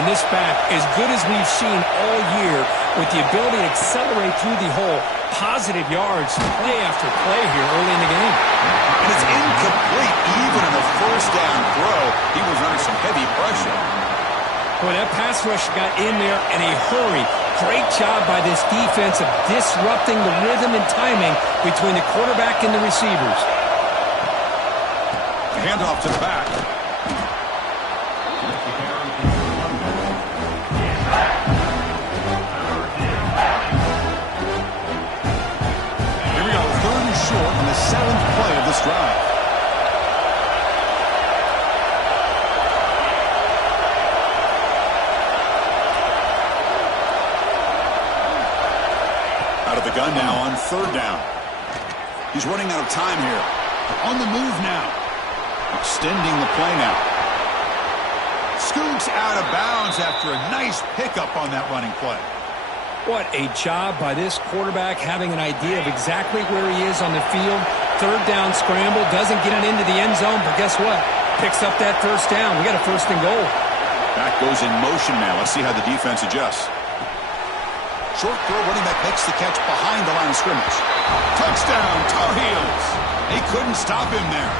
And this back, as good as we've seen all year, with the ability to accelerate through the hole, positive yards, play after play here early in the game. And it's incomplete even in a first down throw. He was under some heavy pressure. Boy, that pass rush got in there in a hurry. Great job by this defense of disrupting the rhythm and timing between the quarterback and the receivers. Handoff to the back. Here we go, 3rd and short on the 7th play of this drive. Out of the gun now on 3rd down. He's running out of time here. On the move now. Extending the play now. Scoots out of bounds after a nice pickup on that running play. What a job by this quarterback, having an idea of exactly where he is on the field. 3rd down scramble, doesn't get it into the end zone, but guess what? Picks up that 1st down. We got a 1st and goal. Back goes in motion now. Let's see how the defense adjusts. Short throw, running back makes the catch behind the line of scrimmage. Touchdown, Tar Heels. They couldn't stop him there.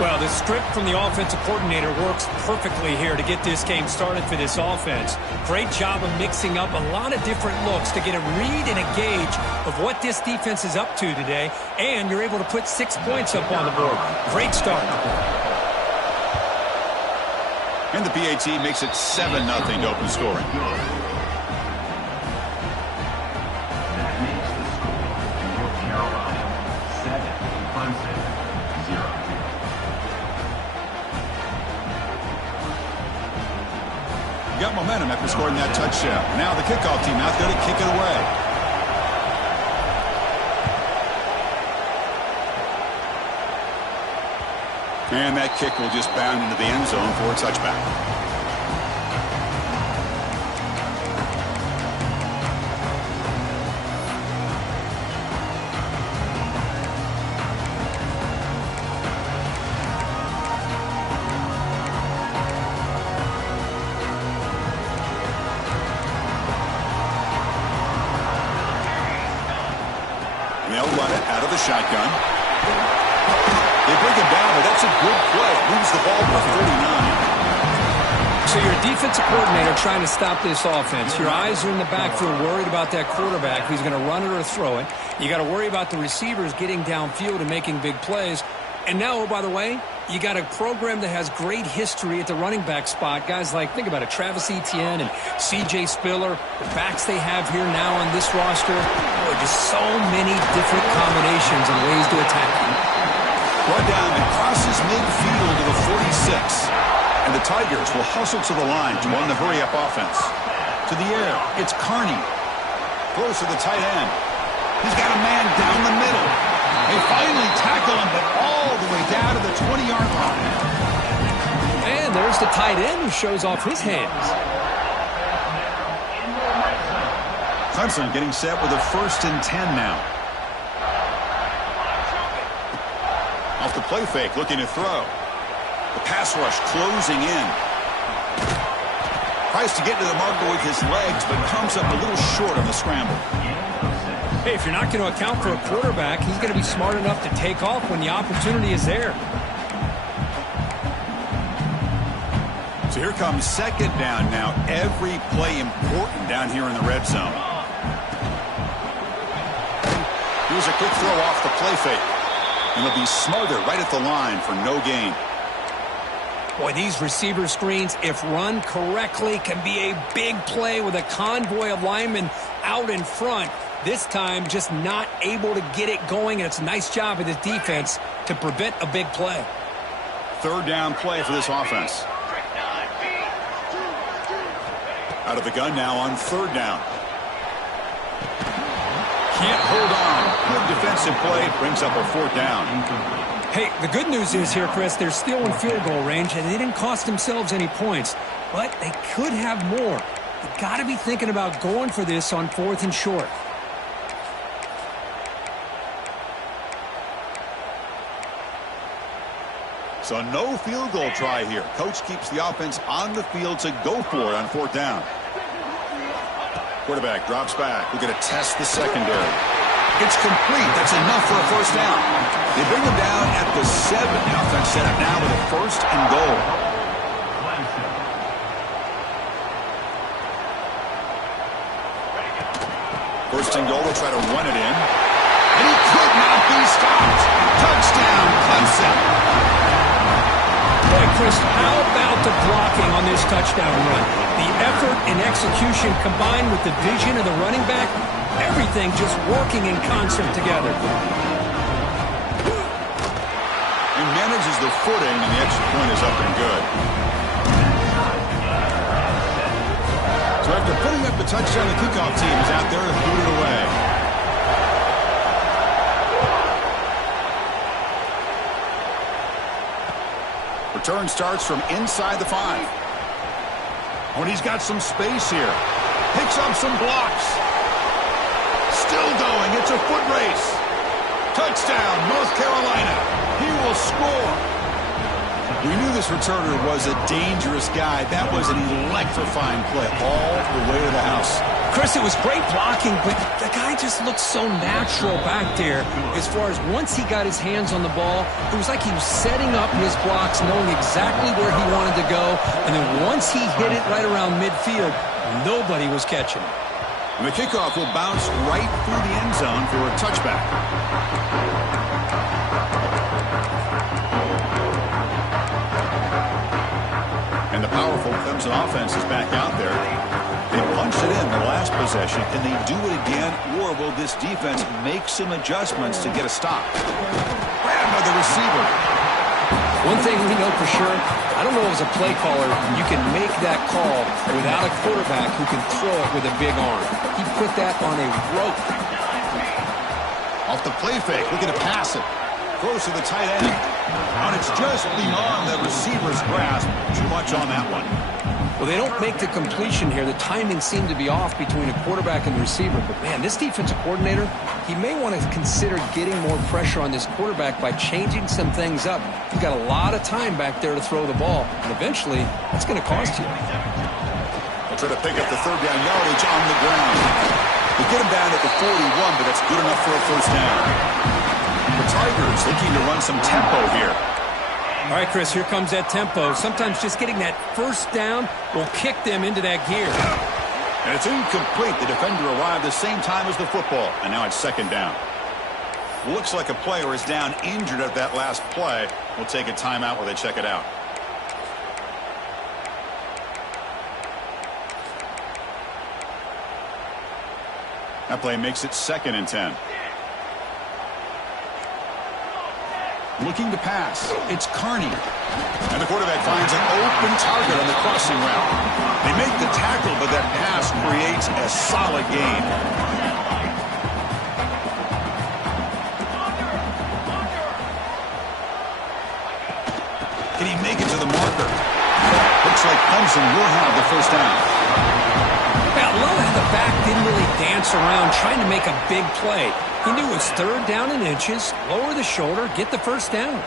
Well, the script from the offensive coordinator works perfectly here to get this game started for this offense. Great job of mixing up a lot of different looks to get a read and a gauge of what this defense is up to today, and you're able to put 6 points up on the board. Great start. And the PAT makes it 7-0 to open scoring. Got momentum after scoring that touchdown. Now the kickoff team out there to kick it away. And that kick will just bound into the end zone for a touchback. They'll run it out of the shotgun. They bring it down, but that's a good play. Moves the ball for 39. So you're a defensive coordinator trying to stop this offense. Your eyes are in the backfield, worried about that quarterback who's going to run it or throw it. You got to worry about the receivers getting downfield and making big plays. And now, oh, by the way, you got a program that has great history at the running back spot. Guys like, think about it, Travis Etienne and C.J. Spiller, the backs they have here now on this roster. Boy, just so many different combinations and ways to attack them. Run down and crosses midfield to the 46. And the Tigers will hustle to the line to run the hurry-up offense. To the air, it's Carney. Throws to the tight end. He's got a man down the middle. They finally tackle him, but all the way down to the 20-yard line. And there's the tight end who shows off his hands. Clemson getting set with a 1st and 10 now. Off the play fake, looking to throw. The pass rush closing in. Tries to get to the marker with his legs, but comes up a little short on the scramble. Hey, if you're not going to account for a quarterback, he's going to be smart enough to take off when the opportunity is there. So here comes 2nd down now. Every play important down here in the red zone. Here's a quick throw off the play fake. And they'll be smothered right at the line for no gain. Boy, these receiver screens, if run correctly, can be a big play with a convoy of linemen out in front. This time, just not able to get it going, and it's a nice job of this defense to prevent a big play. 3rd down play for this offense. Out of the gun now on 3rd down. Can't hold on. Good defensive play. Brings up a 4th down. Hey, the good news is here, Chris, they're still in field goal range, and they didn't cost themselves any points, but they could have more. You got to be thinking about going for this on 4th and short. So no field goal try here. Coach keeps the offense on the field to go for it on 4th down. Quarterback drops back. We're going to test the secondary. It's complete. That's enough for a 1st down. They bring him down at the 7. The offense set up now with a 1st and goal. First and goal, they'll try to run it in. And he could not be stopped. Touchdown, Clemson. Boy, Chris, how about the blocking on this touchdown run? The effort and execution combined with the vision of the running back, everything just working in concert together. He manages the footing, and the extra point is up and good. So after putting up the touchdown, the kickoff team is out there to boot it away. Return starts from inside the 5. When he's got some space here. Picks up some blocks. Still going. It's a foot race. Touchdown, North Carolina. He will score. We knew this returner was a dangerous guy. That was an electrifying play all the way to the house. Chris, it was great blocking, but the guy just looked so natural back there. As far as once he got his hands on the ball, it was like he was setting up his blocks, knowing exactly where he wanted to go. And then once he hit it right around midfield, nobody was catching it. And the kickoff will bounce right through the end zone for a touchback. And the powerful Clemson offense is back out there. They punched it in their last possession. Can they do it again, or will this defense make some adjustments to get a stop? Grabbed by the receiver. One thing we know for sure, I don't know as a play caller, you can make that call without a quarterback who can throw it with a big arm. He put that on a rope. Off the play fake, looking to pass it. Throws to the tight end. And it's just beyond the receiver's grasp. Too much on that one. Well, they don't make the completion here. The timing seemed to be off between a quarterback and the receiver. But, man, this defensive coordinator, he may want to consider getting more pressure on this quarterback by changing some things up. You've got a lot of time back there to throw the ball. And eventually, that's going to cost you. They'll try to pick up the 3rd down yardage on the ground. They get him down at the 41, but that's good enough for a 1st down. The Tigers looking to run some tempo here. All right, Chris, here comes that tempo. Sometimes just getting that 1st down will kick them into that gear. And it's incomplete. The defender arrived the same time as the football, and now it's 2nd down. Looks like a player is down injured at that last play. We'll take a timeout while they check it out. That play makes it 2nd and 10. Looking to pass. It's Carney. And the quarterback finds an open target on the crossing route. They make the tackle, but that pass creates a solid gain. Can he make it to the marker? Looks like Clemson will have the 1st down. Yeah, I love how the back didn't really dance around trying to make a big play. He knew it was 3rd down in inches, lower the shoulder, get the 1st down.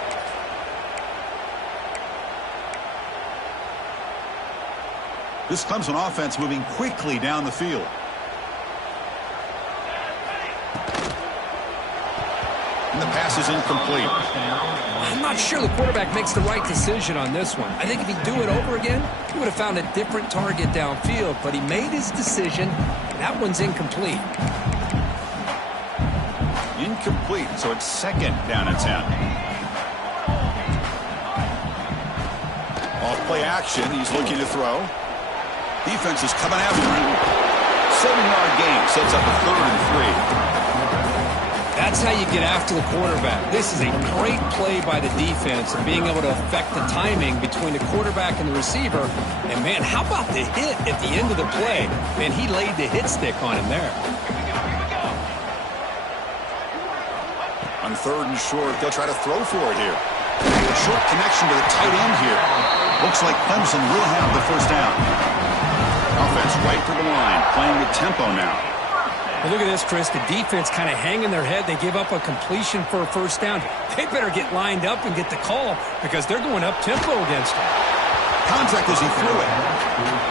This Clemson offense moving quickly down the field. And the pass is incomplete. I'm not sure the quarterback makes the right decision on this one. I think if he'd do it over again, he would have found a different target downfield, but he made his decision. That one's incomplete. Incomplete, so it's 2nd down and 10. Off play action, he's looking to throw. Defense is coming after him. 7-yard gain sets up a 3rd and 3. That's how you get after the quarterback. This is a great play by the defense and being able to affect the timing between the quarterback and the receiver. And, man, how about the hit at the end of the play? Man, he laid the hit stick on him there. On 3rd and short, they'll try to throw for it here. A short connection to the tight end here. Looks like Clemson will have the 1st down. Offense right to the line, playing with tempo now. Well, look at this, Chris. The defense kind of hanging their head. They give up a completion for a first down. They better get lined up and get the call because they're going up-tempo against them. Contact as he threw it.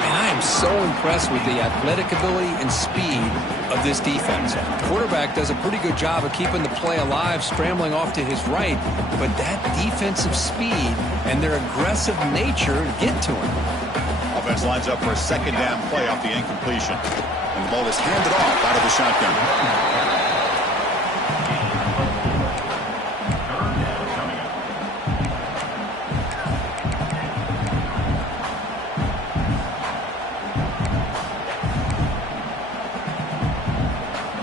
Man, I am so impressed with the athletic ability and speed of this defense. The quarterback does a pretty good job of keeping the play alive, scrambling off to his right, but that defensive speed and their aggressive nature get to him. Offense lines up for a second down play off the incompletion. And the ball is handed off out of the shotgun.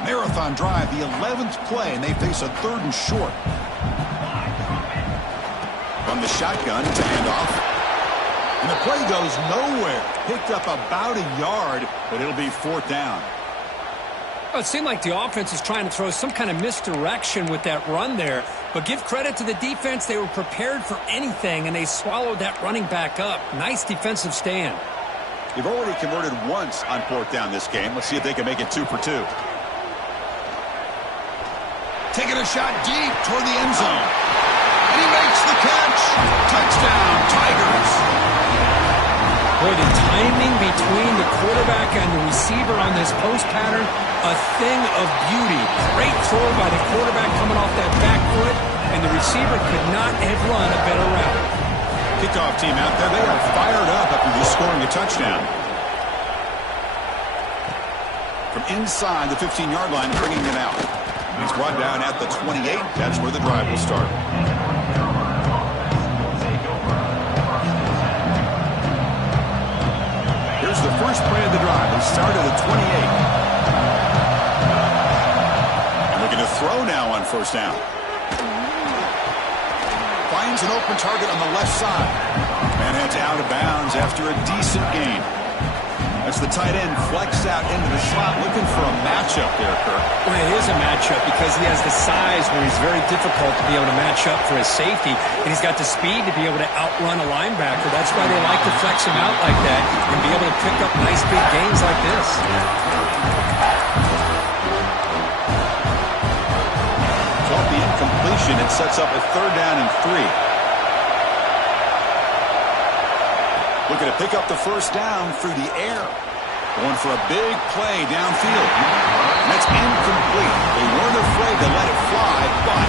Marathon drive, the 11th play, and they face a 3rd and short. From the shotgun to handoff. And the play goes nowhere. Picked up about a yard, but it'll be 4th down. Well, it seemed like the offense is trying to throw some kind of misdirection with that run there. But give credit to the defense. They were prepared for anything, and they swallowed that running back up. Nice defensive stand. They've already converted once on 4th down this game. Let's see if they can make it 2 for 2. Taking a shot deep toward the end zone. And he makes the catch. Touchdown, Tigers. Boy, the timing between the quarterback and the receiver on this post pattern, a thing of beauty. Great throw by the quarterback coming off that back foot, and the receiver could not have run a better route. Kickoff team out there. They are fired up after just scoring a touchdown. From inside the 15-yard line, bringing it out. He's brought down at the 28. That's where the drive will start. Here's the first play of the drive. They start at the 28. And looking to throw now on 1st down. Finds an open target on the left side. And heads out of bounds after a decent gain. As the tight end flex out into the slot, looking for a matchup there, Kirk. Well, it is a matchup because he has the size where he's very difficult to be able to match up for his safety, and he's got the speed to be able to outrun a linebacker. That's why they like to flex him out like that and be able to pick up nice big gains like this. So off the incompletion, it sets up a 3rd down and 3. Looking to pick up the 1st down through the air. Going for a big play downfield. And that's incomplete. They weren't afraid to let it fly, but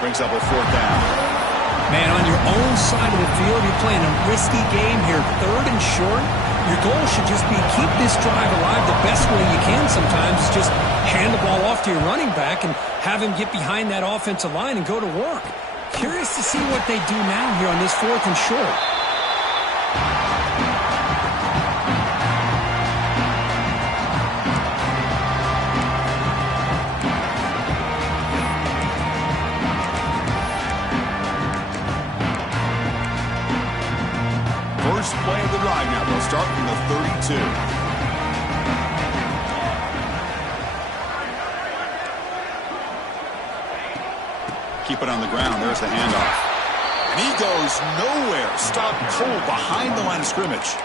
brings up a 4th down. Man, on your own side of the field, you're playing a risky game here. 3rd and short. Your goal should just be keep this drive alive the best way you can sometimes. Is just hand the ball off to your running back and have him get behind that offensive line and go to work. Curious to see what they do now here on this 4th and short. First play of the drive now. They'll start from the 32. Keep it on the ground. There's the handoff. And he goes nowhere. Stopped cold behind the line of scrimmage.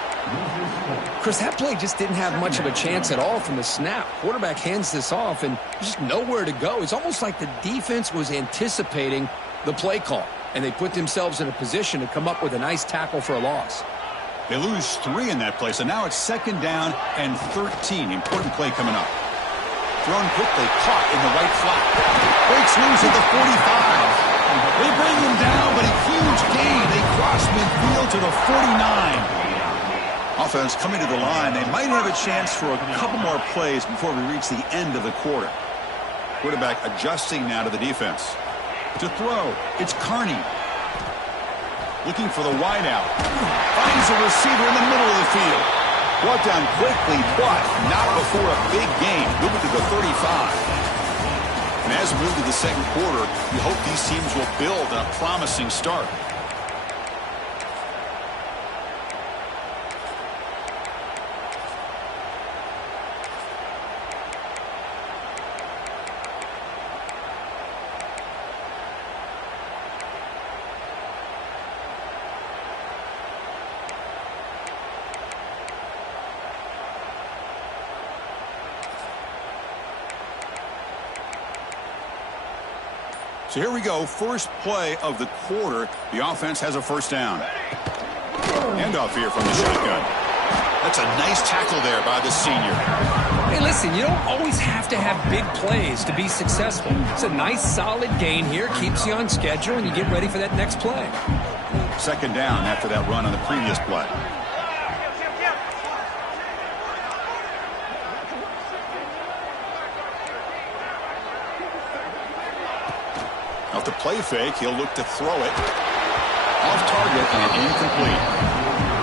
Chris, that play just didn't have much of a chance at all from the snap. Quarterback hands this off and just nowhere to go. It's almost like the defense was anticipating the play call, and they put themselves in a position to come up with a nice tackle for a loss. They lose 3 in that play, so now it's 2nd down and 13. Important play coming up. Thrown quickly, caught in the right flat. Breaks loose at the 45. They bring him down, but a huge gain. They cross midfield to the 49. Offense coming to the line. They might have a chance for a couple more plays before we reach the end of the quarter. Quarterback adjusting now to the defense. To throw, it's Carney. Looking for the wideout. Finds a receiver in the middle of the field. Brought down quickly, but not before a big gain. Moving to the 35. And as we move to the 2nd quarter, we hope these teams will build on a promising start. So here we go, first play of the quarter. The offense has a first down. Handoff here from the shotgun. That's a nice tackle there by the senior. Hey, listen, you don't always have to have big plays to be successful. It's a nice, solid gain here, keeps you on schedule, and you get ready for that next play. Second down after that run on the previous play. Off the play fake, he'll look to throw it. Off target and incomplete.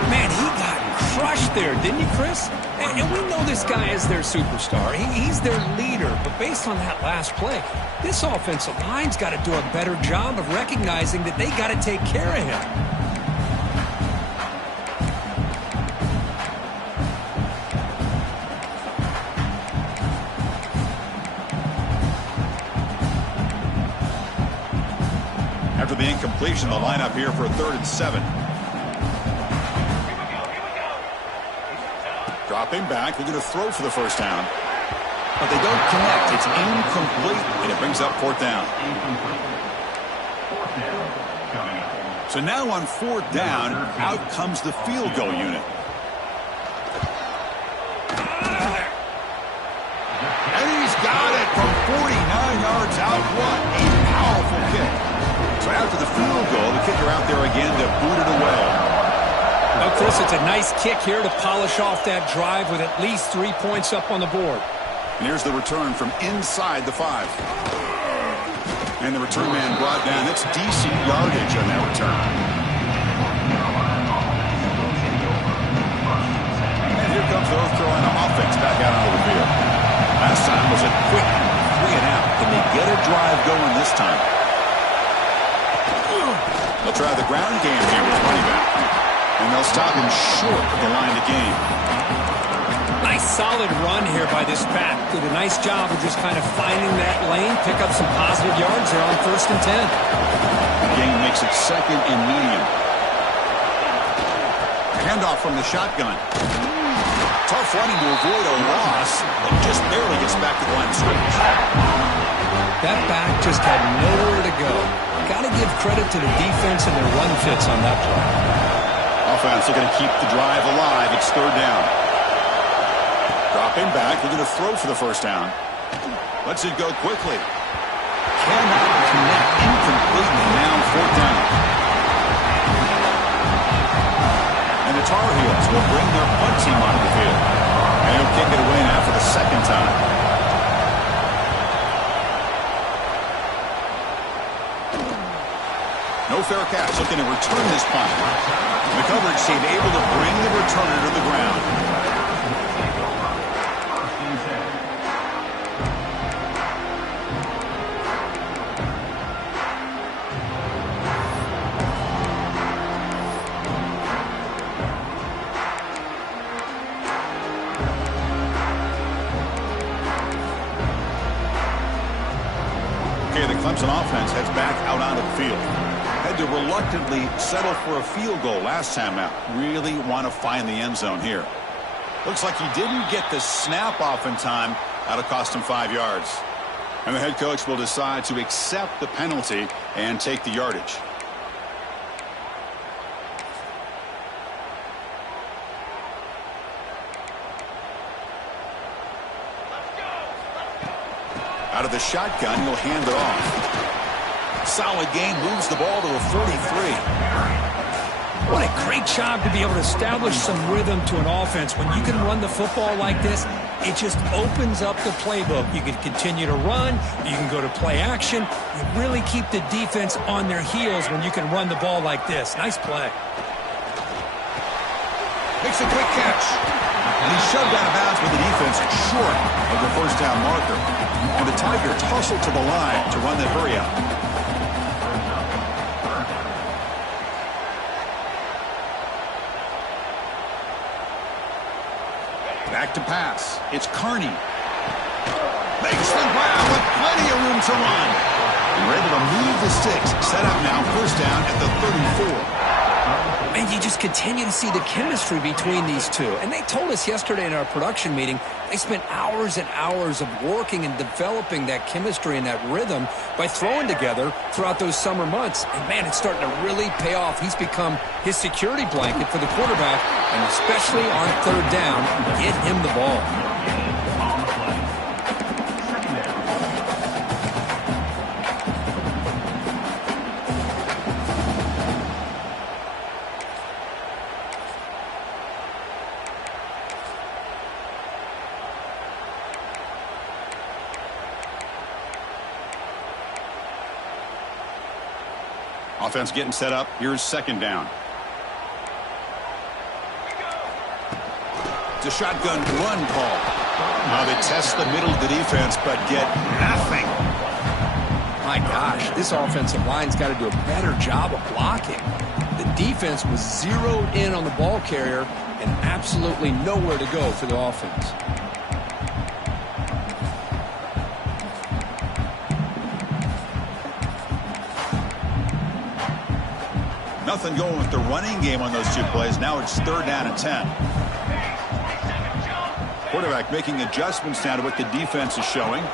Man, he got crushed there, didn't you, Chris? And we know this guy is their superstar. He's their leader. But based on that last play, this offensive line's got to do a better job of recognizing that they got to take care of him. After the incompletion, the lineup here for a 3rd and 7. Dropping back, looking to throw for the first down. But they don't connect. It's incomplete, and it brings up 4th down. So now on 4th down, out comes the field goal unit. And he's got it from 49 yards out. What a powerful kick. So after the field goal, the kicker out there again to boot it away. Well, Chris, it's a nice kick here to polish off that drive with at least 3 points up on the board. And here's the return from inside the 5. And the return man brought down. That's decent yardage on that return. And here comes the North Carolina offense back out onto the field. Last time was a quick 3 and out. Can they get a drive going this time? They'll try the ground game here with running back. And they'll stop him short of the line of game. Nice solid run here by this back. Did a nice job of just kind of finding that lane, pick up some positive yards there on 1st and 10. The game makes it 2nd and medium. Handoff from the shotgun. Tough running to avoid a loss, but just barely gets back to the line of scrimmage. That back just had nowhere to go. Got to give credit to the defense and their run fits on that play. Offense looking to keep the drive alive. It's 3rd down. Dropping back, looking to throw for the first down. Lets it go quickly. Cannot connect, incomplete, and now 4th down. And the Tar Heels will bring their punt team onto the field. And he'll kick it away now for the 2nd time. No fair catch, looking to return this punt. The coverage team able to bring the returner to the ground. Okay, the Clemson offense heads back out onto the field. Had to reluctantly settle for a field goal last time out. Really want to find the end zone here. Looks like he didn't get the snap off in time. That'll cost him 5 yards. And the head coach will decide to accept the penalty and take the yardage. Out of the shotgun, he'll hand it off. Solid gain, moves the ball to a 43. What a great job to be able to establish some rhythm to an offense. When you can run the football like this, it just opens up the playbook. You can continue to run. You can go to play action. You really keep the defense on their heels when you can run the ball like this. Nice play. Makes a quick catch. And he's shoved out of bounds with the defense short of the first down marker. And the Tigers hustle to the line to run the hurry out. Back to pass. It's Carney. Makes the ground with plenty of room to run. And we're able to move the sticks. Set up now, first down at the 34. And you just continue to see the chemistry between these two. And they told us yesterday in our production meeting, they spent hours and hours of working and developing that chemistry and that rhythm by throwing together throughout those summer months. And, man, it's starting to really pay off. He's become his security blanket for the quarterback, and especially on third down, get him the ball. Offense getting set up. Here's second down. It's a shotgun run call. Now they test the middle of the defense, but get nothing. My gosh, this offensive line's got to do a better job of blocking. The defense was zeroed in on the ball carrier and absolutely nowhere to go for the offense. Nothing going with the running game on those two plays. Now it's third down and 10. Quarterback making adjustments now to what the defense is showing.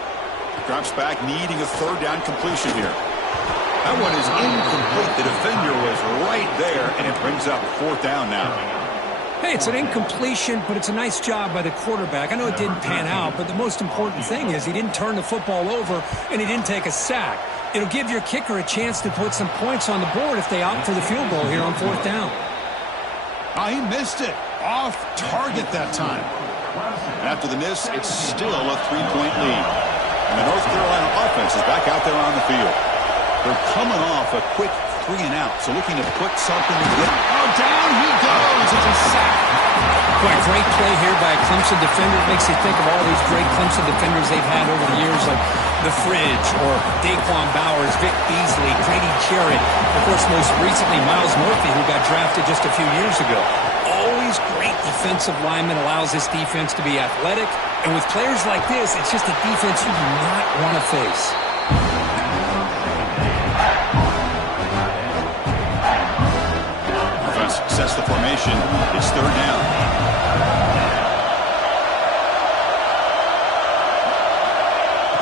Drops back, needing a third down completion here. That one is incomplete. The defender was right there, and it brings up fourth down now. Hey, it's an incompletion, but it's a nice job by the quarterback. I know it didn't pan out, but the most important thing is he didn't turn the football over, and he didn't take a sack. It'll give your kicker a chance to put some points on the board if they opt for the field goal here on fourth down. He missed it. Off target that time. And after the miss, it's still a 3-point lead. And the North Carolina offense is back out there on the field. They're coming off a quick 3 and out, so looking to put something together. Oh, down he goes. It's a sack. Quite a great play here by a Clemson defender. It makes you think of all these great Clemson defenders they've had over the years, like The Fridge or Daquan Bowers, Vic Beasley, Grady Jarrett. Of course, most recently, Miles Murphy, who got drafted just a few years ago. Always great defensive lineman, allows this defense to be athletic. And with players like this, it's just a defense you do not want to face. Offense sets the formation. It's third down.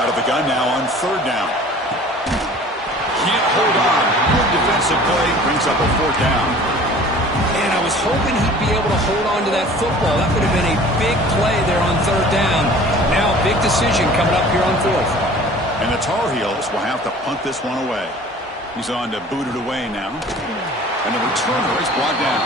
Out of the gun now on third down. Can't hold on. Good defensive play brings up a fourth down. And I was hoping he'd be able to hold on to that football. That would have been a big play there on third down. Now a big decision coming up here on fourth. And the Tar Heels will have to punt this one away. He's on to boot it away now. And the returner is brought down.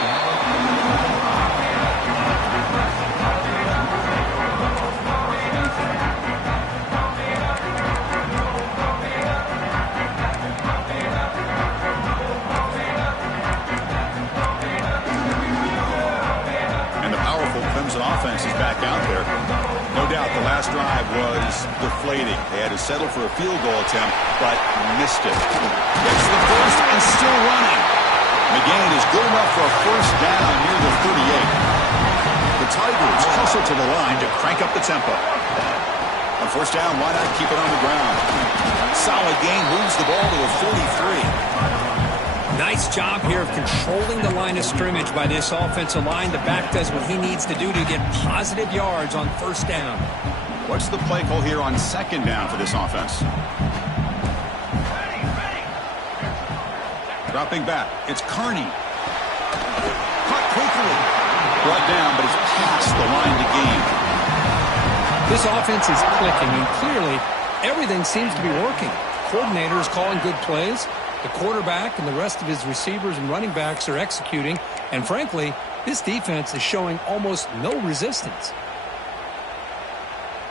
Offense is back out there. No doubt the last drive was deflating. They had to settle for a field goal attempt, but missed it. Gets the first and still running. McGain is good enough for a first down near the 38. The Tigers hustle to the line to crank up the tempo. On first down, why not keep it on the ground? Solid gain, moves the ball to a 43. Nice job here of controlling the line of scrimmage by this offensive line. The back does what he needs to do to get positive yards on first down. What's the play call here on second down for this offense? Dropping back. It's Carney. Caught quickly. Brought down, but it's past the line to gain. This offense is clicking, and clearly everything seems to be working. Coordinator is calling good plays. The quarterback and the rest of his receivers and running backs are executing. And frankly, this defense is showing almost no resistance.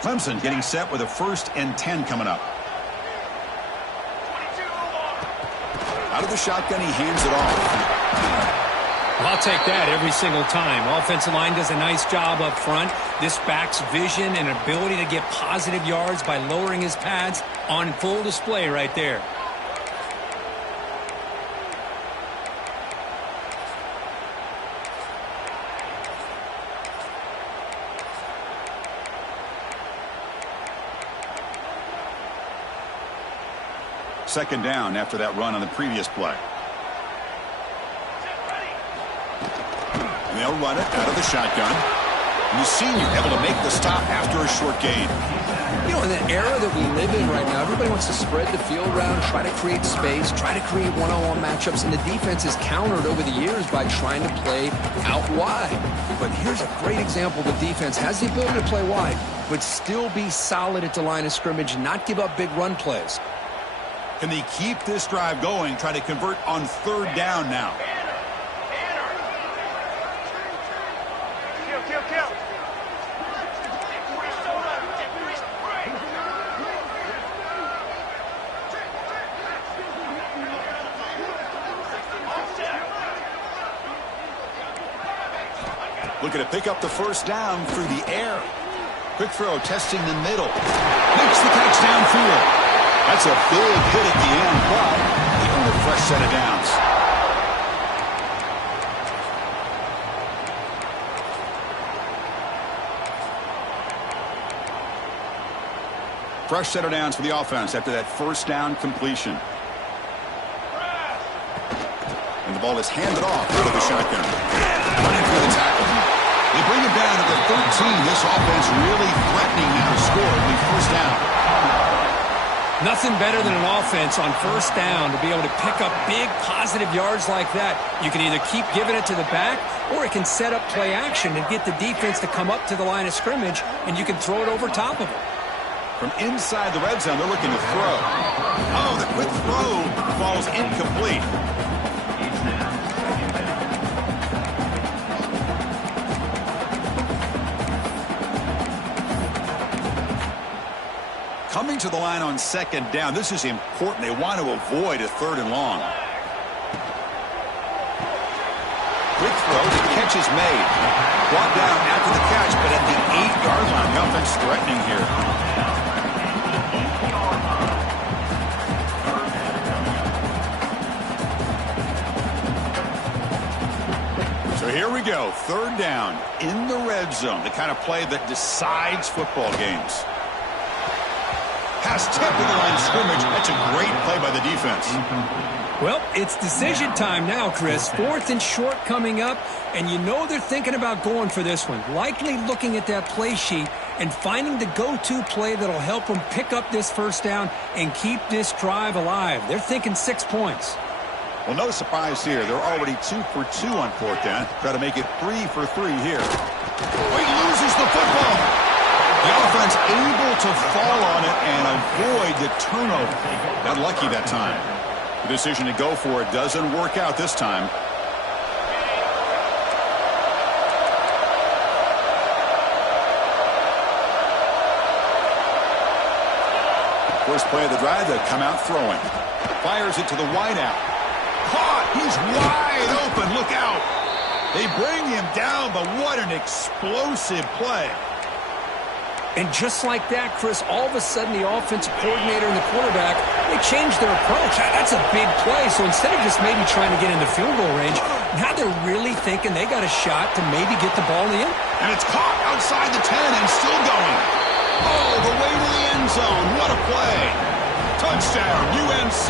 Clemson getting set with a 1st and 10 coming up. Out of the shotgun, he hands it off. I'll take that every single time. Offensive line does a nice job up front. This back's vision and ability to get positive yards by lowering his pads on full display right there. Second down after that run on the previous play. They'll run it out of the shotgun. And the senior able to make the stop after a short gain. You know, in the era that we live in right now, everybody wants to spread the field around, try to create space, try to create one-on-one matchups, and the defense is countered over the years by trying to play out wide. But here's a great example. The defense has the ability to play wide, but still be solid at the line of scrimmage and not give up big run plays. Can they keep this drive going, try to convert on third down now? Looking to pick up the first down through the air. Quick throw, testing the middle. Makes the catch downfield. That's a big hit at the end, but they earn a fresh set of downs. Fresh set of downs for the offense after that first down completion. And the ball is handed off out of the shotgun. Running through the tackle. They bring it down to the 13. This offense really threatening now to score the first down. Nothing better than an offense on first down to be able to pick up big positive yards like that. You can either keep giving it to the back, or it can set up play action and get the defense to come up to the line of scrimmage, and you can throw it over top of it. From inside the red zone, they're looking to throw. Oh, the quick throw falls incomplete. Coming to the line on second down, this is important. They want to avoid a third and long. Quick throw, the catch is made. Brought down after the catch, but at the 8-yard line, the offense threatening here. So here we go, third down in the red zone, the kind of play that decides football games. Pass tip to the line of scrimmage. That's a great play by the defense. Well, it's decision time now, Chris. 4th and short coming up, and you know they're thinking about going for this one. Likely looking at that play sheet and finding the go-to play that'll help them pick up this first down and keep this drive alive. They're thinking 6 points. Well, no surprise here. They're already 2 for 2 on fourth down. Try to make it 3 for 3 here. Oh, he loses the football. The offense able to fall on it and avoid the turnover. Got lucky that time. The decision to go for it doesn't work out this time. First play of the drive, they come out throwing. Fires it to the wideout. Caught! He's wide open. Look out! They bring him down, but what an explosive play. And just like that, Chris, all of a sudden the offensive coordinator and the quarterback, they changed their approach. That's a big play. So instead of just maybe trying to get in the field goal range, now they're really thinking they got a shot to maybe get the ball in. And it's caught outside the 10 and still going. Oh, the way to the end zone. What a play. Touchdown, UNC.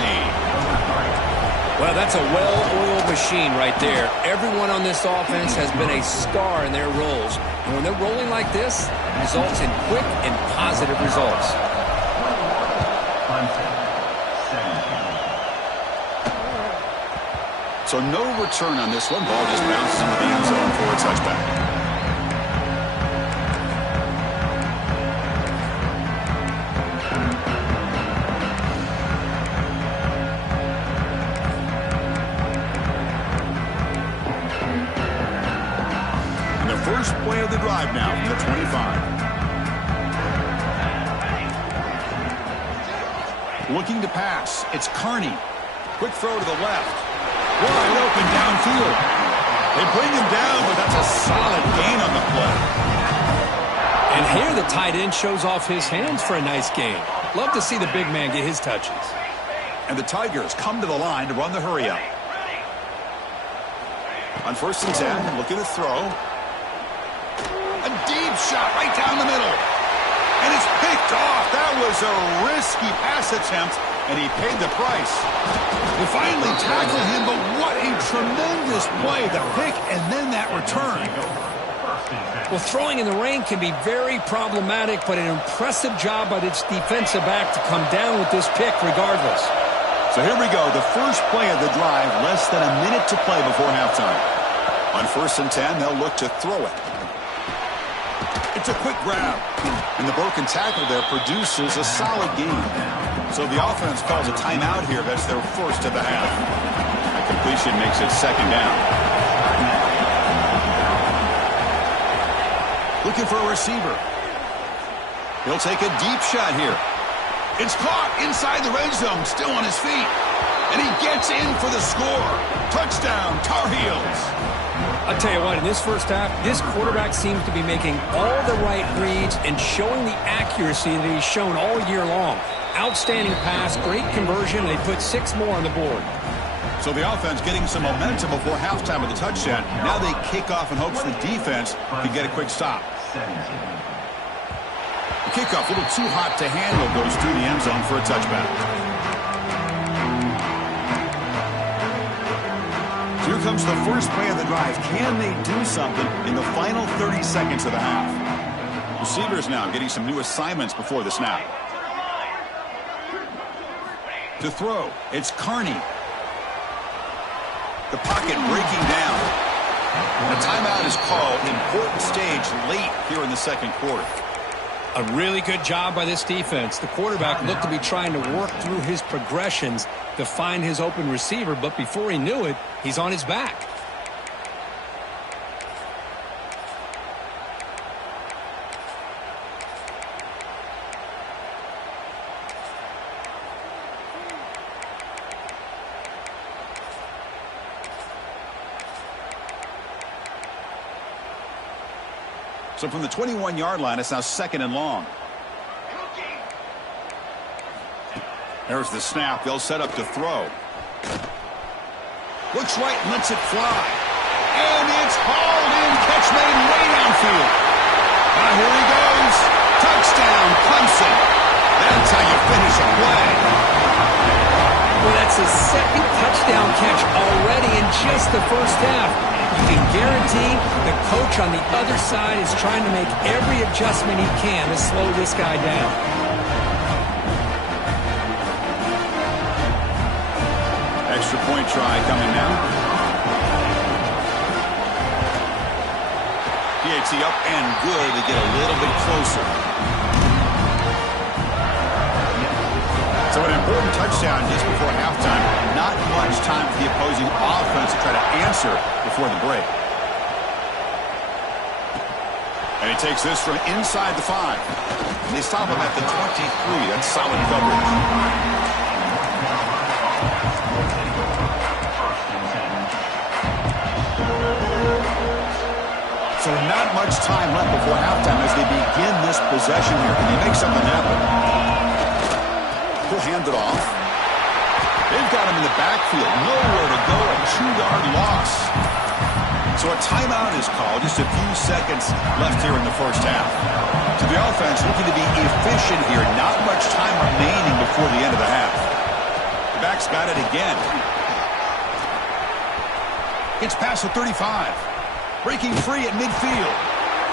Well, that's a well-oiled machine right there. Everyone on this offense has been a star in their roles. And when they're rolling like this, it results in quick and positive results. So no return on this one. Ball just bounces into the end zone for a touchback. First play of the drive now from the 25. Looking to pass. It's Carney. Quick throw to the left. Wide open downfield. They bring him down, but that's a solid gain on the play. And here the tight end shows off his hands for a nice gain. Love to see the big man get his touches. And the Tigers come to the line to run the hurry up. On 1st and 10, looking to throw. A deep shot right down the middle. And it's picked off. That was was a risky pass attempt, and he paid the price. They finally tackle him, but what a tremendous play. The pick and then that return. Well, throwing in the rain can be very problematic, but an impressive job by this defensive back to come down with this pick regardless. So here we go, the first play of the drive, less than a minute to play before halftime. On 1st and 10, they'll look to throw it. It's a quick grab. And the broken tackle there produces a solid gain. So the offense calls a timeout here. That's their first of the half. That completion makes it 2nd down. Looking for a receiver. He'll take a deep shot here. It's caught inside the red zone, still on his feet. And he gets in for the score. Touchdown, Tar Heels. I'll tell you what, in this first half, this quarterback seems to be making all the right reads and showing the accuracy that he's shown all year long. Outstanding pass, great conversion, and they put 6 more on the board. So the offense getting some momentum before halftime with the touchdown. Now they kick off in hopes the defense can get a quick stop. The kickoff, a little too hot to handle, goes through the end zone for a touchback. So here comes the first play of the drive. Can they do something in the final 30 seconds of the half? Receivers now getting some new assignments before the snap. To throw, it's Carney. The pocket breaking down. A timeout is called. Important stage late here in the 2nd quarter. A really good job by this defense. The quarterback looked to be trying to work through his progressions to find his open receiver, but before he knew it, he's on his back. So from the 21-yard line, it's now 2nd and long. There's the snap. They'll set up to throw. Looks right, lets it fly. And it's hauled in. Catch made way downfield. Here he goes. Touchdown, Clemson. That's how you finish a play. Well, that's his 2nd touchdown catch already in just the first half. You can guarantee the coach on the other side is trying to make every adjustment he can to slow this guy down. Extra point try coming now. PAT up and good to get a little bit closer. So an important touchdown just before halftime. Not much time for the opposing offense to try to answer before the break. And he takes this from inside the 5. And they stop him at the 23. That's solid coverage. So not much time left before halftime as they begin this possession here. Can they make something happen? He'll hand it off. They've got him in the backfield. Nowhere to go. A 2-yard loss. So a timeout is called. Just a few seconds left here in the first half. So the offense looking to be efficient here. Not much time remaining before the end of the half. The back's got it again. It's past the 35. Breaking free at midfield.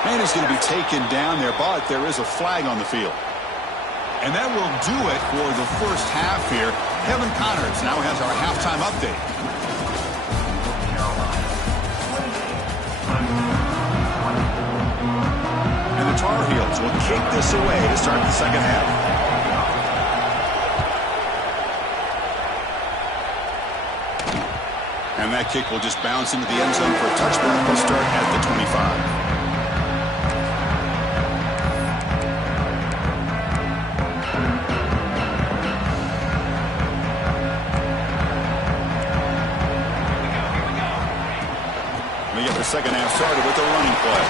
Man is going to be taken down there, but there is a flag on the field. And that will do it for the first half here. Kevin Connors now has our halftime update. And the Tar Heels will kick this away to start the 2nd half. And that kick will just bounce into the end zone for a touchback. We'll start at the 25. Second half started with a running play.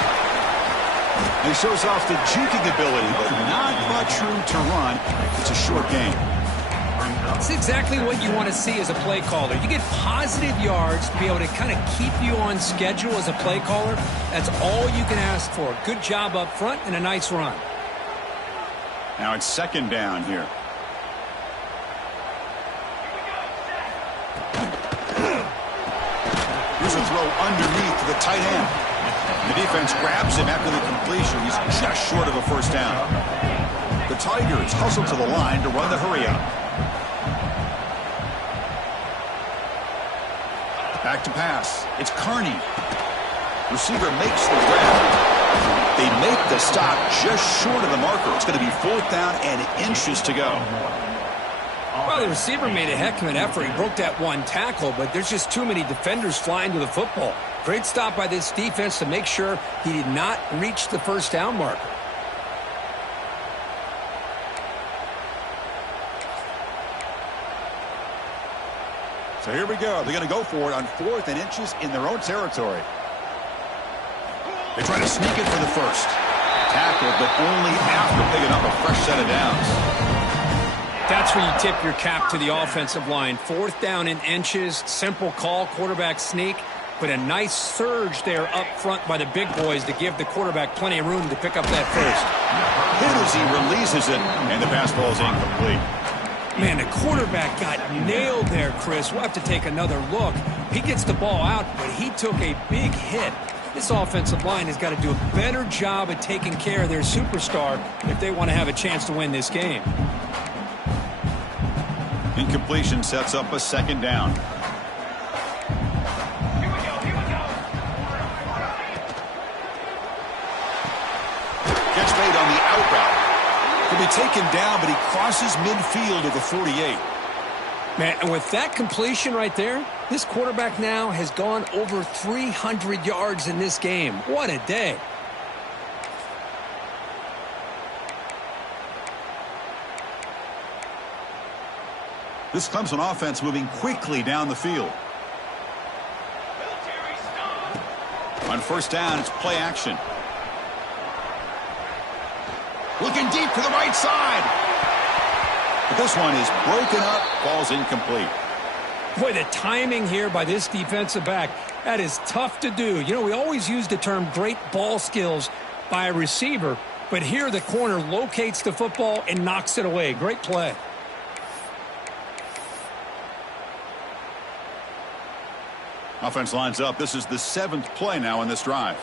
And he shows off the juking ability, but not much room to run. It's a short game. That's exactly what you want to see as a play caller. You get positive yards to be able to kind of keep you on schedule as a play caller. That's all you can ask for. Good job up front and a nice run. Now it's second down here. Here's a throw underneath to the tight end. The defense grabs him after the completion. He's just short of a first down. The Tigers hustle to the line to run the hurry up. Back to pass. It's Carney. Receiver makes the grab. They make the stop just short of the marker. It's going to be 4th down and inches to go. Well, the receiver made a heck of an effort. He broke that one tackle, but there's just too many defenders flying to the football. Great stop by this defense to make sure he did not reach the first down marker. So here we go. They're going to go for it on 4th and inches in their own territory. They try to sneak it for the first. Tackled, but only after picking up a fresh set of downs. That's where you tip your cap to the offensive line. 4th down and inches, simple call, quarterback sneak, but a nice surge there up front by the big boys to give the quarterback plenty of room to pick up that first. Hit as he releases it, and the pass ball is incomplete. Man, the quarterback got nailed there, Chris. We'll have to take another look. He gets the ball out, but he took a big hit. This offensive line has got to do a better job of taking care of their superstar if they want to have a chance to win this game. Incompletion sets up a second down. Gets made on the out route. Could be taken down, but he crosses midfield of the 48. Man, and with that completion right there, this quarterback now has gone over 300 yards in this game. What a day. This Clemson offense moving quickly down the field. On first down, it's play action. Looking deep to the right side. But this one is broken up, falls incomplete. Boy, the timing here by this defensive back, that is tough to do. You know, we always use the term great ball skills by a receiver, but here the corner locates the football and knocks it away. Great play. Offense lines up. This is the 7th play now in this drive.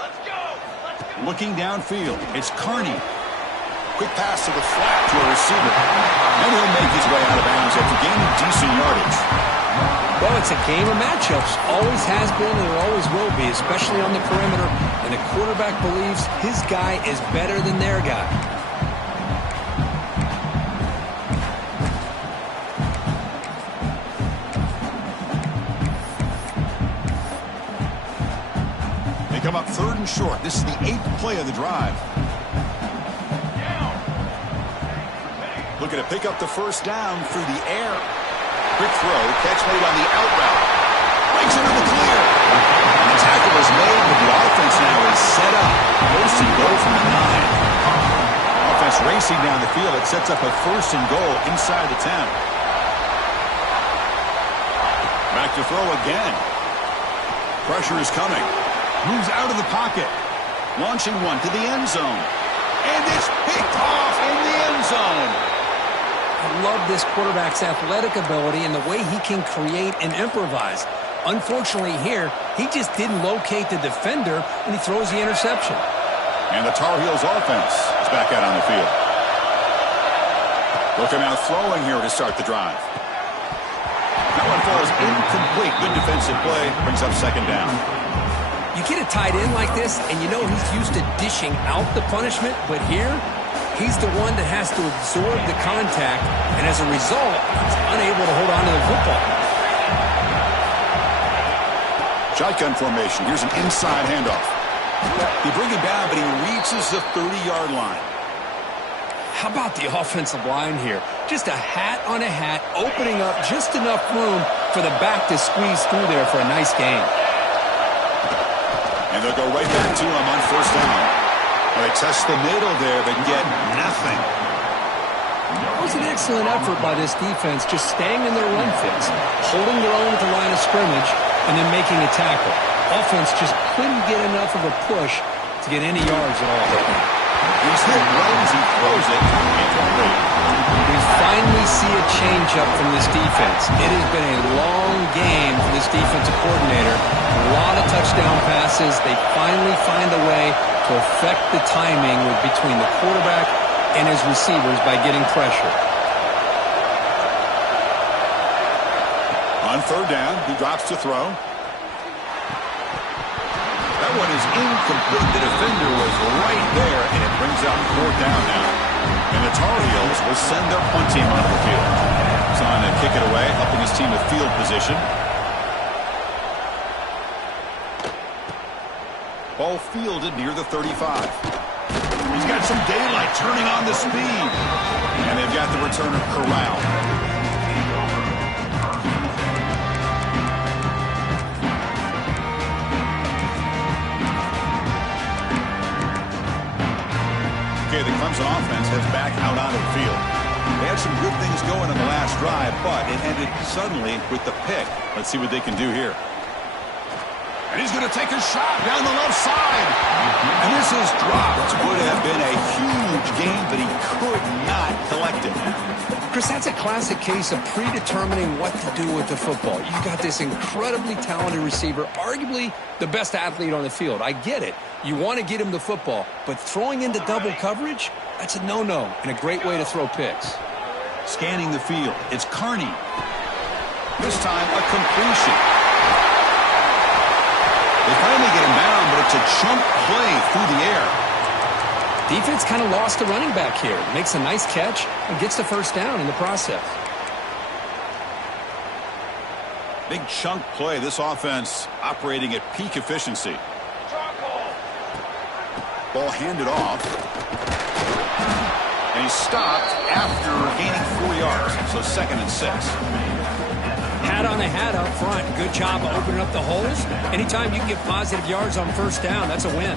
Let's go. Looking downfield, it's Carney. Quick pass to the flat to a receiver. And he'll make his way out of bounds after gaining decent yardage. Well, it's a game of matchups. Always has been and it always will be, especially on the perimeter. And the quarterback believes his guy is better than their guy. Come up 3rd and short. This is the 8th play of the drive. Looking to pick up the first down through the air. Quick throw, catch made on the out route. Breaks into the clear. And the tackle is made, but the offense now is set up. First and goal from the 9. Offense racing down the field. It sets up a 1st and goal inside the 10. Back to throw again. Pressure is coming. Moves out of the pocket. Launching one to the end zone. And it's picked off in the end zone. I love this quarterback's athletic ability and the way he can create and improvise. Unfortunately here, he just didn't locate the defender and he throws the interception. And the Tar Heels offense is back out on the field. Looking out throwing here to start the drive. That one falls incomplete. Good defensive play. Brings up second down. You get a tight end like this, and you know he's used to dishing out the punishment, but here, he's the one that has to absorb the contact, and as a result, he's unable to hold on to the football. Shotgun formation. Here's an inside handoff. They bring him down, but he reaches the 30-yard line. How about the offensive line here? Just a hat on a hat, opening up just enough room for the back to squeeze through there for a nice gain. And they'll go right back to him on first down. Well, they test the middle there, but get nothing. It was an excellent effort by this defense, just staying in their run fits, holding their own at the line of scrimmage, and then making a tackle. Offense just couldn't get enough of a push to get any yards at all. He's hit right as he throws it. Incomplete. We finally see a change-up from this defense. It has been a long game for this defensive coordinator. A lot of touchdown passes. They finally find a way to affect the timing between the quarterback and his receivers by getting pressure. On third down, he drops to throw. That one is incomplete. The defender was right there, and it brings up fourth down now. And the Tar Heels will send their punt team onto the field. He's on to kick it away, helping his team with field position. Ball fielded near the 35. He's got some daylight turning on the speed. And they've got the returner corralled. Okay, the Clemson offense heads back out onto the field. They had some good things going in the last drive, but it ended suddenly with the pick. Let's see what they can do here. And he's going to take a shot down the left side. And this is dropped. Would have been a huge game, but he could not collect it. Chris, that's a classic case of predetermining what to do with the football. You've got this incredibly talented receiver, arguably the best athlete on the field. I get it. You want to get him the football, but throwing into double coverage, that's a no-no and a great way to throw picks. Scanning the field, it's Carney. This time, a completion. They finally get him down, but it's a chunk play through the air. Defense kind of lost the running back here. Makes a nice catch and gets the first down in the process. Big chunk play. This offense operating at peak efficiency. Ball handed off. And he's stopped after gaining 4 yards. So 2nd and 6. Hat on a hat up front. Good job of opening up the holes. Anytime you can get positive yards on first down, that's a win.